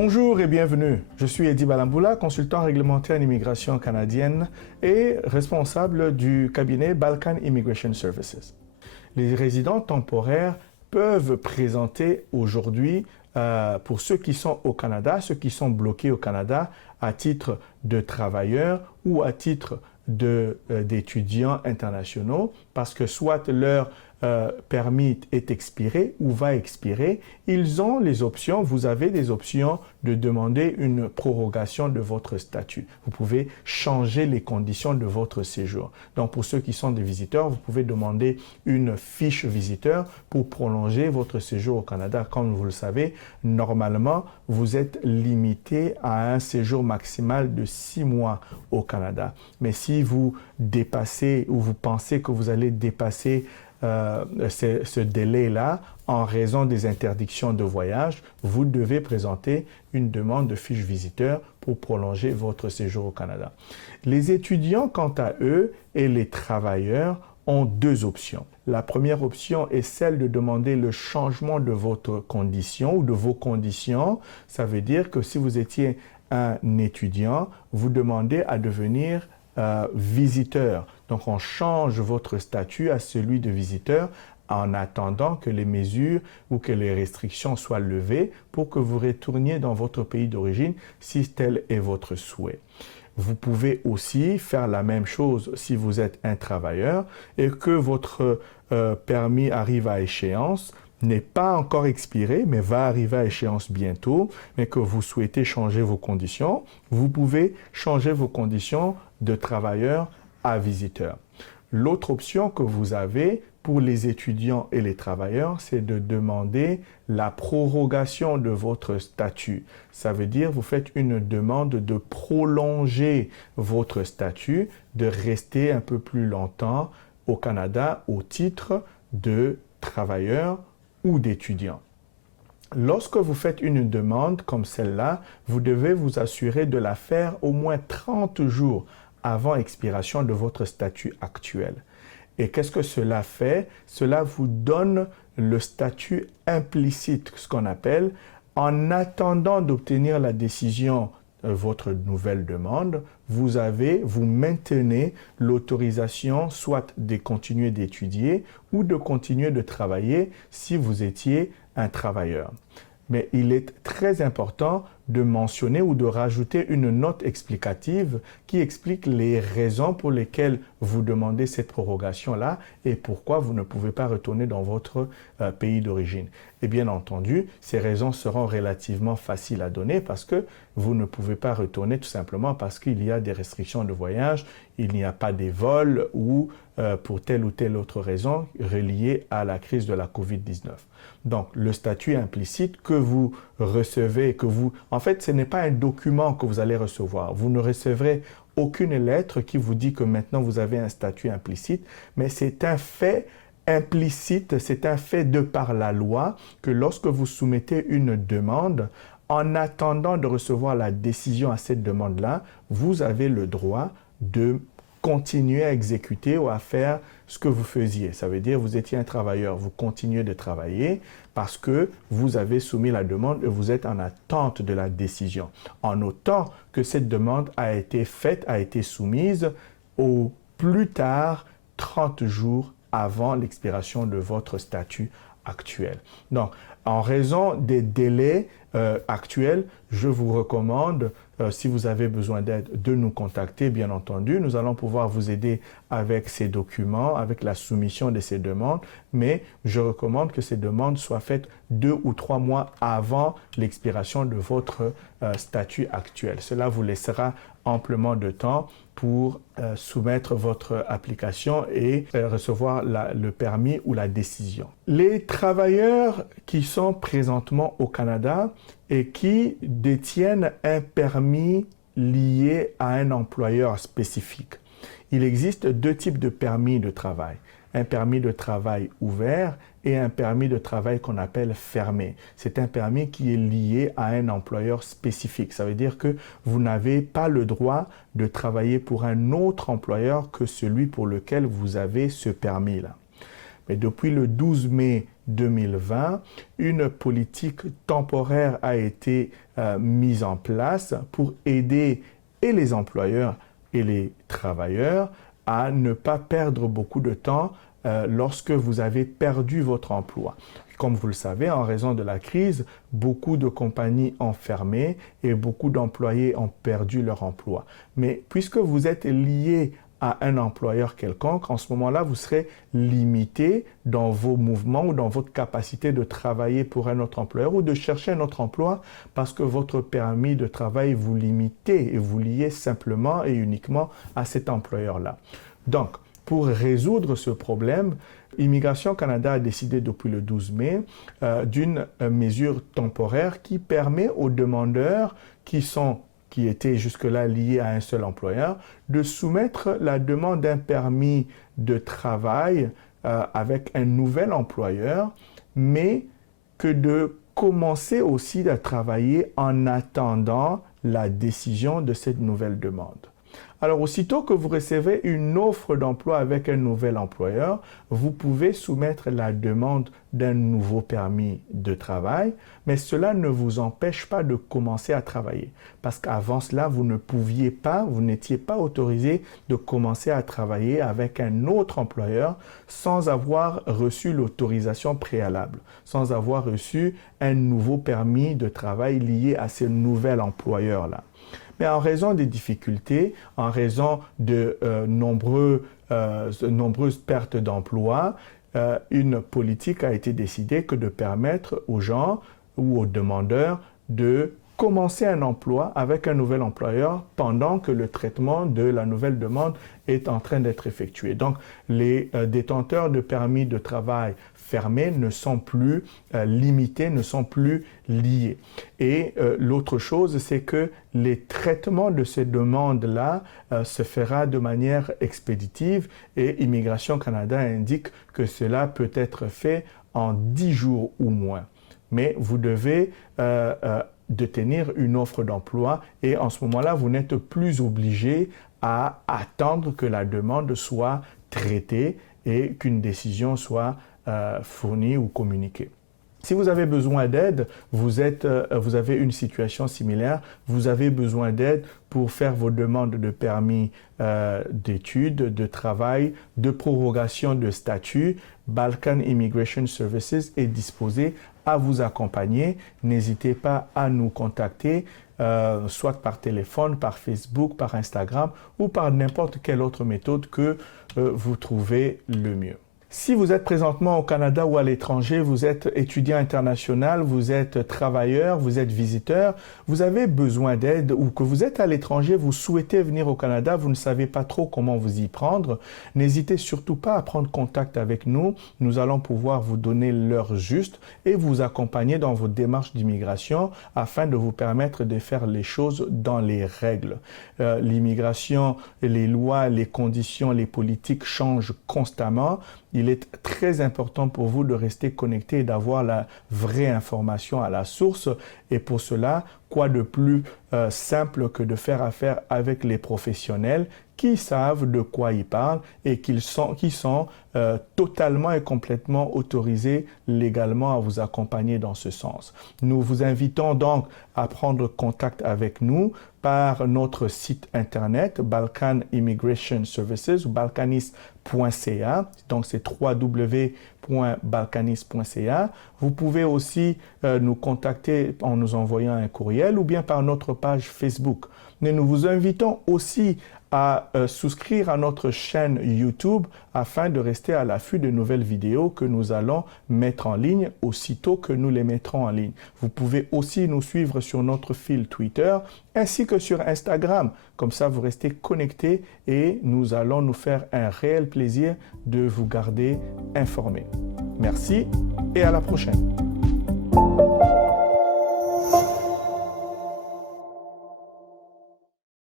Bonjour et bienvenue. Je suis Eddy Balamboula, consultant réglementaire en immigration canadienne et responsable du cabinet Balkan Immigration Services. Les résidents temporaires peuvent présenter aujourd'hui, pour ceux qui sont au Canada, ceux qui sont bloqués au Canada à titre de travailleurs ou à titre d'étudiants internationaux, parce que soit leur permis est expiré ou va expirer, ils ont les options, vous avez des options de demander une prorogation de votre statut. Vous pouvez changer les conditions de votre séjour. Donc pour ceux qui sont des visiteurs, vous pouvez demander une fiche visiteur pour prolonger votre séjour au Canada. Comme vous le savez, normalement, vous êtes limité à un séjour maximal de 6 mois au Canada. Mais si vous dépassez ou vous pensez que vous allez dépasser ce délai-là, en raison des interdictions de voyage, vous devez présenter une demande de fiche visiteur pour prolonger votre séjour au Canada. Les étudiants, quant à eux, et les travailleurs ont deux options. La première option est celle de demander le changement de votre condition ou de vos conditions. Ça veut dire que si vous étiez un étudiant, vous demandez à devenir visiteur. Donc, on change votre statut à celui de visiteur en attendant que les mesures ou que les restrictions soient levées pour que vous retourniez dans votre pays d'origine si tel est votre souhait. Vous pouvez aussi faire la même chose si vous êtes un travailleur et que votre permis arrive à échéance, n'est pas encore expiré, mais va arriver à échéance bientôt, mais que vous souhaitez changer vos conditions, vous pouvez changer vos conditions de travailleur à visiteur. L'autre option que vous avez pour les étudiants et les travailleurs, c'est de demander la prorogation de votre statut. Ça veut dire vous faites une demande de prolonger votre statut, de rester un peu plus longtemps au Canada au titre de travailleur ou d'étudiants. Lorsque vous faites une demande comme celle-là, vous devez vous assurer de la faire au moins 30 jours avant expiration de votre statut actuel. Et qu'est-ce que cela fait? Cela vous donne le statut implicite, ce qu'on appelle, en attendant d'obtenir la décision de votre nouvelle demande, vous maintenez l'autorisation soit de continuer d'étudier ou de continuer de travailler si vous étiez un travailleur. Mais il est très important de mentionner ou de rajouter une note explicative qui explique les raisons pour lesquelles vous demandez cette prorogation-là et pourquoi vous ne pouvez pas retourner dans votre pays d'origine. Et bien entendu, ces raisons seront relativement faciles à donner parce que vous ne pouvez pas retourner tout simplement parce qu'il y a des restrictions de voyage, il n'y a pas des vols ou pour telle ou telle autre raison reliée à la crise de la COVID-19. Donc, le statut implicite que vous recevez, en fait, ce n'est pas un document que vous allez recevoir. Vous ne recevrez aucune lettre qui vous dit que maintenant vous avez un statut implicite, mais c'est un fait implicite, c'est un fait de par la loi que lorsque vous soumettez une demande, en attendant de recevoir la décision à cette demande-là, vous avez le droit de continuer à exécuter ou à faire ce que vous faisiez. Ça veut dire vous étiez un travailleur, vous continuez de travailler parce que vous avez soumis la demande et vous êtes en attente de la décision. En notant que cette demande a été faite, a été soumise au plus tard 30 jours avant l'expiration de votre statut actuel. Donc, en raison des délais actuels, je vous recommande, si vous avez besoin d'aide, de nous contacter, bien entendu. Nous allons pouvoir vous aider avec ces documents, avec la soumission de ces demandes, mais je recommande que ces demandes soient faites 2 ou 3 mois avant l'expiration de votre statut actuel. Cela vous laissera amplement de temps pour soumettre votre application et recevoir le permis ou la décision. Les travailleurs qui sont présentement au Canada et qui détiennent un permis lié à un employeur spécifique. Il existe deux types de permis de travail. Un permis de travail ouvert et un permis de travail qu'on appelle fermé. C'est un permis qui est lié à un employeur spécifique. Ça veut dire que vous n'avez pas le droit de travailler pour un autre employeur que celui pour lequel vous avez ce permis-là. Mais depuis le 12 mai 2020, une politique temporaire a été mise en place pour aider et les employeurs et les travailleurs à ne pas perdre beaucoup de temps lorsque vous avez perdu votre emploi. Comme vous le savez, en raison de la crise, beaucoup de compagnies ont fermé et beaucoup d'employés ont perdu leur emploi. Mais puisque vous êtes lié à un employeur quelconque, en ce moment-là, vous serez limité dans vos mouvements ou dans votre capacité de travailler pour un autre employeur ou de chercher un autre emploi parce que votre permis de travail vous limitez et vous liez simplement et uniquement à cet employeur-là. Donc, pour résoudre ce problème, Immigration Canada a décidé depuis le 12 mai d'une mesure temporaire qui permet aux demandeurs qui étaient jusque-là liés à un seul employeur, de soumettre la demande d'un permis de travail avec un nouvel employeur, mais que de commencer aussi à travailler en attendant la décision de cette nouvelle demande. Alors, aussitôt que vous recevez une offre d'emploi avec un nouvel employeur, vous pouvez soumettre la demande d'un nouveau permis de travail, mais cela ne vous empêche pas de commencer à travailler. Parce qu'avant cela, vous n'étiez pas autorisé de commencer à travailler avec un autre employeur sans avoir reçu l'autorisation préalable, sans avoir reçu un nouveau permis de travail lié à ce nouvel employeur-là. Mais en raison des difficultés, en raison de nombreuses pertes d'emplois, une politique a été décidée que de permettre aux gens ou aux demandeurs de commencer un emploi avec un nouvel employeur pendant que le traitement de la nouvelle demande est en train d'être effectué. Donc, les détenteurs de permis de travail fermés ne sont plus limités, ne sont plus liés. Et l'autre chose, c'est que les traitements de ces demandes-là se fera de manière expéditive et Immigration Canada indique que cela peut être fait en 10 jours ou moins. Mais vous devez détenir une offre d'emploi et en ce moment-là, vous n'êtes plus obligé à attendre que la demande soit traitée et qu'une décision soit fournie ou communiquée. Si vous avez besoin d'aide, vous avez une situation similaire, vous avez besoin d'aide pour faire vos demandes de permis d'études, de travail, de prorogation de statut, Balkan Immigration Services est disposé à vous accompagner. N'hésitez pas à nous contacter, soit par téléphone, par Facebook, par Instagram ou par n'importe quelle autre méthode que vous trouvez le mieux. Si vous êtes présentement au Canada ou à l'étranger, vous êtes étudiant international, vous êtes travailleur, vous êtes visiteur, vous avez besoin d'aide ou que vous êtes à l'étranger, vous souhaitez venir au Canada, vous ne savez pas trop comment vous y prendre, n'hésitez surtout pas à prendre contact avec nous. Nous allons pouvoir vous donner l'heure juste et vous accompagner dans vos démarches d'immigration afin de vous permettre de faire les choses dans les règles. L'immigration, les lois, les conditions, les politiques changent constamment. Il est très important pour vous de rester connecté et d'avoir la vraie information à la source. Et pour cela, quoi de plus simple que de faire affaire avec les professionnels qui savent de quoi ils parlent et qui sont totalement et complètement autorisés légalement à vous accompagner dans ce sens. Nous vous invitons donc à prendre contact avec nous par notre site internet Balkan Immigration Services ou balkanis.ca. Donc c'est www.balkanis.ca. Vous pouvez aussi nous contacter en nous envoyant un courriel ou bien par notre page Facebook. Mais nous vous invitons aussi à souscrire à notre chaîne YouTube afin de rester à l'affût de nouvelles vidéos que nous allons mettre en ligne aussitôt que nous les mettrons en ligne. Vous pouvez aussi nous suivre sur notre fil Twitter ainsi que sur Instagram. Comme ça, vous restez connectés et nous allons nous faire un réel plaisir de vous garder informés. Merci et à la prochaine.